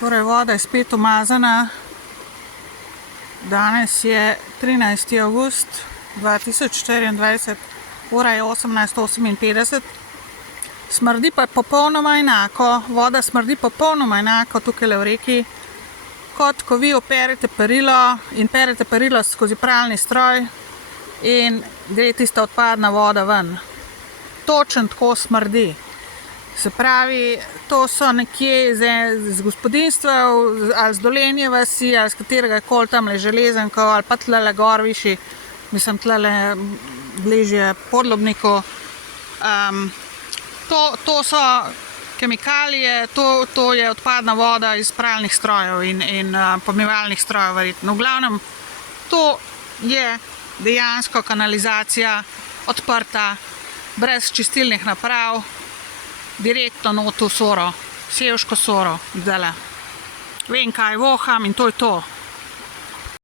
Torej, voda je spet umazana. Danes je 13. avgust 2024, ura je 18:58. Smrdi pa popolnoma enako, voda smrdi popolnoma enako tukaj v reki, kot ko vi operete perilo in perete perilo skozi pralni stroj in gre tista odpadna voda ven. Točno tako smrdi. Se pravi, to so nekje z gospodinstva ali z Dolenje vasi ali z katerega koli tamle Železenko ali pa tlele gor višji, mislim tlele bližje Podlobniku. To so kemikalije, to je odpadna voda iz pralnih strojev in pomivalnih strojev verjetno. V glavnem, to je dejansko kanalizacija odprta, brez čistilnih naprav, direktno not v Soro, Sevško Soro, zdajle. Vem, kaj voham in to je to.